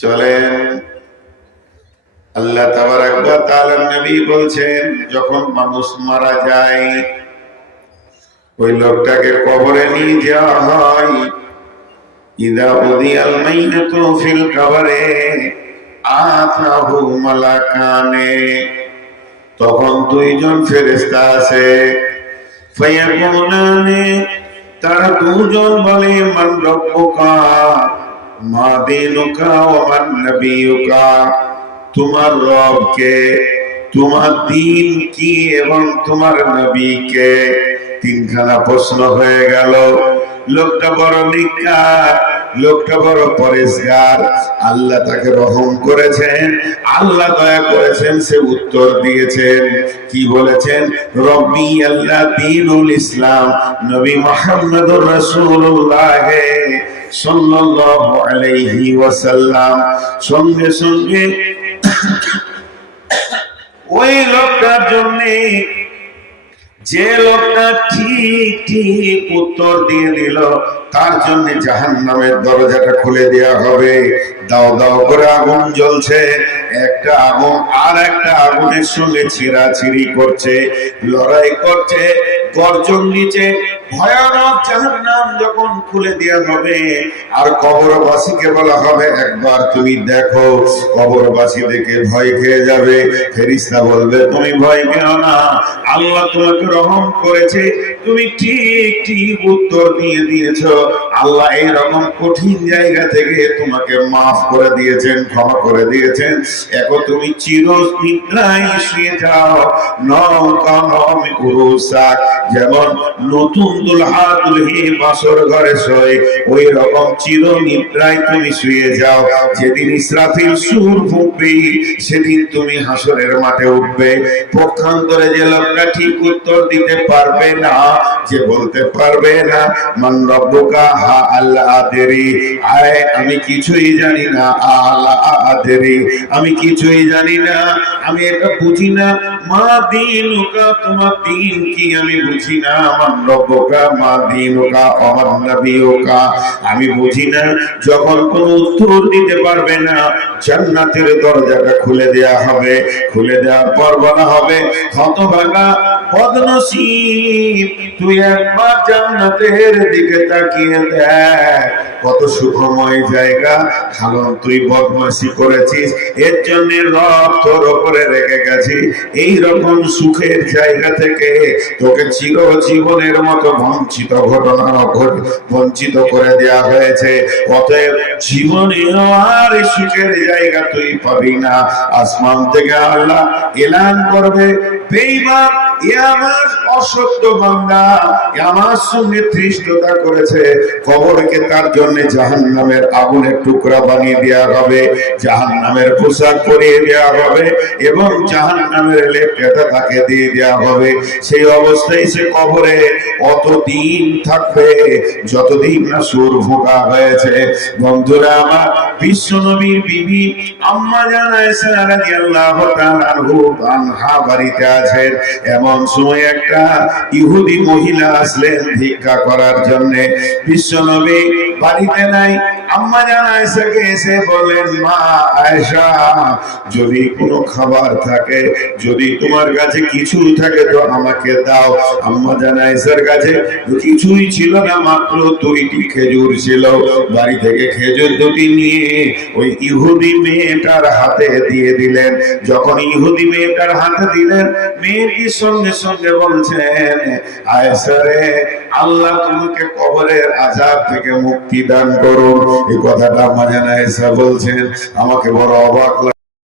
চলেন। আল্লাহ তাবারাক ওয়া তাআলার নবী বলছেন, যখন মানুষ মারা যায় ওই লোকটাকে কবরে নিয়ে যাওয়া হয়। ইযা উদিয়াল মাইয়াতু ফিল কবরে আতাহু মালাকানে, তখন দুইজন ফেরেশতা আছে। ফায়াকুলানে, তারা দুজন বলে, মান রব্বুকা মা দীনুকা ওয়া মান নবিয়ুকা, তোমার রব কে, তোমার দিন কি এবং তোমার নবী কে। তিনখানা প্রশ্ন হয়ে গেল। লোকটা বড় নিকার, লোকটা বড় পরেশগার, আল্লাহ তাকে রহম করেছেন, আল্লাহ দয়া করেছেন, সে উত্তর দিয়েছেন। কি বলেছেন? রব্বি আল্লাহ দীনুল ইসলাম, নবী মুহাম্মদুর রাসূলুল্লাহ সাল্লাল্লাহু আলাইহি ওয়াসাল্লাম। সঙ্গে সঙ্গে ওই লোকটার জন্য, যে লোকটা ঠিক ঠিক উত্তর দিয়ে দিল, তার জন্য জাহান্নামের দরজাটা খুলে দেওয়া হবে। দাও দাও করে আগুন জ্বলছে, একটা আগুন আর একটা আগুনের সঙ্গে ছিঁড়াছিঁড়ি করছে, লড়াই করছে, গর্জন নিচে। ভয়ানক জাহান্নাম যখন খুলে দেওয়া হবে, আর কবরবাসীকে বলা হবে, একবার তুমি দেখো। কবরবাসী দেখে ভয় খেয়ে যাবে। ফেরেশতা বলবে, তুমি ভয় পেও না, আল্লাহ তোমাকে রহম করেছে, তুমি ঠিক ঠিক উত্তর দিয়ে দিয়েছো। আল্লাহ এই রকম কঠিন জায়গা থেকে তোমাকে মাফ করে দিয়েছেন, ক্ষমা করে দিয়েছেন। এখন তুমি চিরনিদ্রায় শুয়ে যাও। যেমন নতুন দুলহা দুলহি বাসর ঘরে শোয়, ওই রকম চিরনিদ্রায় তুমি শুয়ে যাও। যেদিন ইসরাফিল সূর ফুঁকবে, সেদিন তুমি হাসরের মাঠে উঠবে। পক্ষান্তরে যে লোকটা ঠিক উত্তর দিতে পারবে না, যে বলতে পারবে না, মান রব্বুকা, হা আল্লাহ আদেরি, আয় আমি কিছুই জানি না, আল্লাহ আদেরি, আমি কিছুই জানি না, আমি এটা বুঝি না, মা দীনুকা, তোমার দিন কি আমি বুঝি না, মান রব্বুকা মা দীনুকা ওয়া নবিয়ুকা, আমি বুঝি না। যখন কোনো উত্তর দিতে পারবে না, জান্নাতের দরজাটা খুলে দেয়া হবে। খুলে দেওয়ার পর বলা হবে, হতভাগা বদনসিব, তুই একবার জান্নাতের দিকে তাকিয়ে দেখ, কত সুখময় জায়গা। কারণ তুই বদমাশি করেছিস, এর জন্য রব তোর উপরে রেগে গেছে। এই রকম সুখের জায়গা থেকে তোকে চিরজীবনের মতো বঞ্চিত বঞ্চিত করে দেয়া হয়েছে। অতএব জীবনে আর সুখের জায়গা তুই পাবি না। আসমান থেকে আল্লাহ এলান করবে, বেঈমান, এ আমার অসত্য বান্দা, আমার সঙ্গে ধৃষ্টতা করেছে, কবরকে তার জন্য জাহান্নামের আগুনের টুকরা বানিয়ে দেওয়া হবে, জাহান্নামের পোশাক পরিয়ে দেওয়া হবে, এবং জাহান্নামের লেপটা তাকে দিয়ে দেওয়া হবে। সেই অবস্থায় সে কবরে অতদিন থাকবে যতদিন না সুর ফোঁকা হয়েছে। বন্ধুরা আমার, বিশ্ব নবীর বিবি আম্মা জান আয়েশা রাদিয়াল্লাহু তাআলা আনহা বাড়িতে আছেন। এমন সময় একটা ইহুদি মহিলা আসলেন ভিক্ষা করার জন্য। বিশ্ব নবী বাড়িতে নাই। আম্মা জান আয়েশাকে এসে বলেন, মা আয়েশা, যদি কোনো খাবার থাকে, যদি তোমার কাছে কিছু থাকে তো আমাকে দাও। আম্মা জান আয়েশার কাছে কিছুই ছিল না, মাত্র 2টি খেজুর ছিল। বাড়ি থেকে খেজুর 2টি নিয়ে ওই ইহুদি মেয়েটার হাতে দিয়ে দিলেন। যখন ইহুদি মেয়েটার হাতে দিলেন, মেয়েটি সঙ্গে সঙ্গে বলছেন, আয়েশা রে, আল্লাহ তোমাকে কবরের আযাব থেকে মুক্তি দান করুন। এই কথাটা আম্মা জান আয়েশা বলছেন। আমাকে বড় অবাক